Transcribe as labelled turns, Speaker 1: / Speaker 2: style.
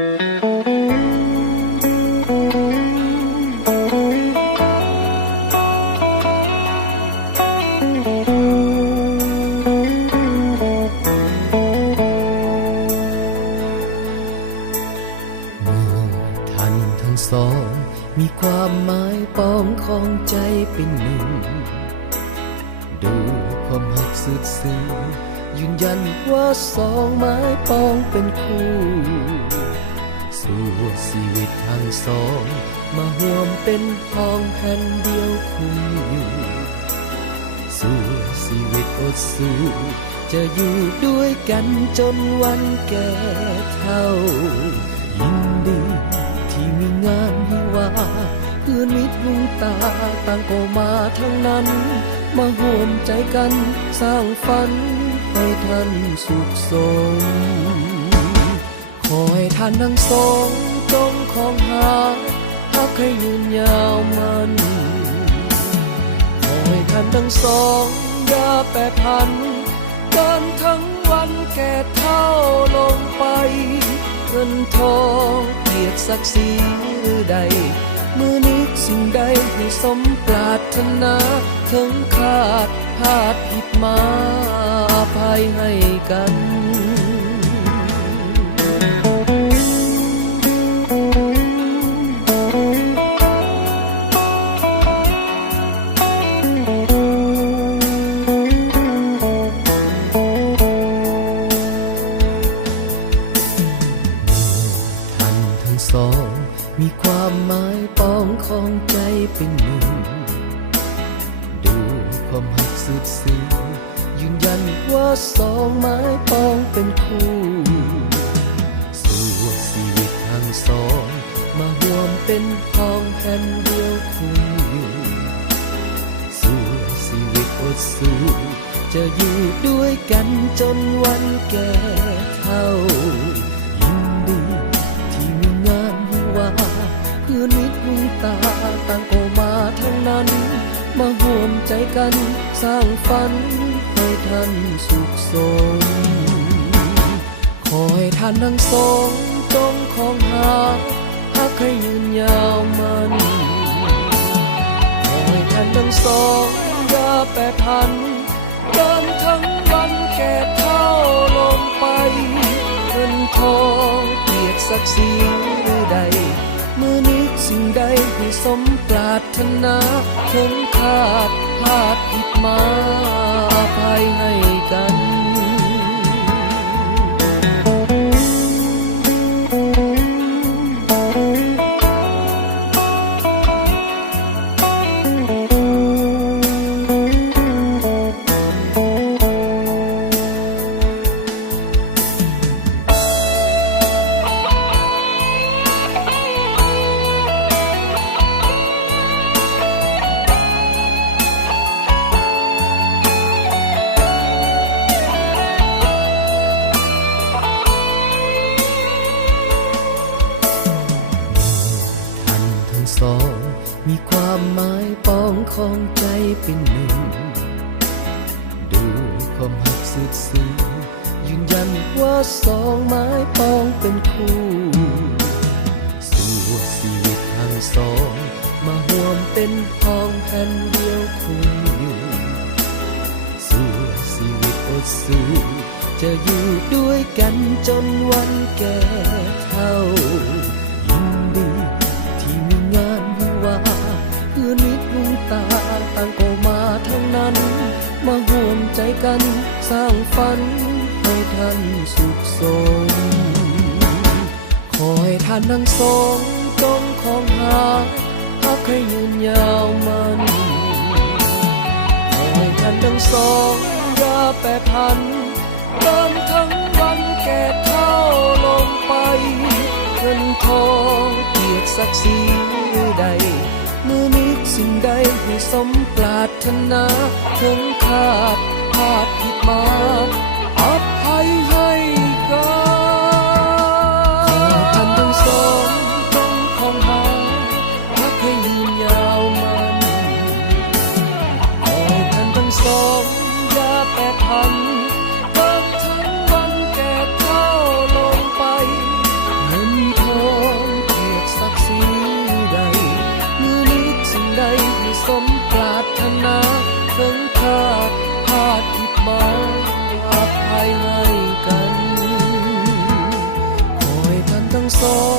Speaker 1: เมื่อท่านทั้งสองมีความหมายปองของใจเป็นหนึ่ง ดูความหักสุดซึ้งยืนยันว่าสองไม้ปองเป็นคู่ สู่ชีวิตทั้งสอง มาห่วมเป็นพ้องแผ่นเดียวคุมอยู่ สู่ชีวิตอดสู้จะอยู่ด้วยกันจนวันแก่เท่า ยินดีที่มีงานวิวาเพื่อนมิตรลุงตาต่างก็มาทั้งนั้น มาห่วมใจกันสร้างฝันให้ท่านสุขสม ขอให้ท่านทั้งสองจงของหาพักให้ยืนยาวมัน ขอให้ท่านทั้งสองอย่าแปรพันเดินทั้งวันแก่เท่าลงไป เงินทองเกียรติศักดิ์ศรีหรือใดเมื่อนึกสิ่งใดให้สมปรารถนาถึงขาดพลาดผิดมาภัยให้กันามหมายปองของใจเป็นหนึ่งดูความหักสุดซึ้งยืนยันว่าสองไม้ปองเป็นคู่สู่ชีวิตทั้งสอง มาหวมเป็นพ้องแผ่นเดียวคู่อยู่สู่ชีวิตอดสู้ จะอยู่ด้วยกันจนวันแก่เท่ายินดีที่มีงานวิวา เมื่อนมิตรลุงตาต่างก็มาทั้งนั้น มาห่วมใจกันสร้างฝันให้ท่านสุขสมขอให้ท่านทั้งสองจงของหาพักให้ยืนยาวมันขอให้ท่านทั้งสองอย่าแปรพันเดินทั้งวันแก่เท่าลงไปเงินทองเกียรติศักดิ์ศรี สมปรารถนาถึงขาดพลาดผิดมา งของใจเป็นหนึ่ง ดูความหักสุดซึ้งยืนยันว่าสองไม้ปองเป็นคู่สู่ชีวิตทั้งสอง มาห่วมเป็นพ้องแผ่นเดียวคู่อยู่สู่ชีวิตอดสู้จะอยู่ด้วยกันจนวันแก่ ใจกันสร้างฝันให้ท่านสุขสม ขอให้ท่านทั้งสองจงของหาพักให้ยืนยาวมัน ขอให้ท่านทั้งสองอย่าแปรพันเดินทั้งวันแก่เท่าลงไปเงินทองเกียรติศักดิ์ศรีหรือใดเมื่อนึกสิ่งใดให้สมปรารถนาถึงขาดาดผิดมาอภัยให้กันขอท่านทั้งสองต้องคองหารักให้ยืนยาวมันขอท่านทั้งสองอย่าแปรพัน sol.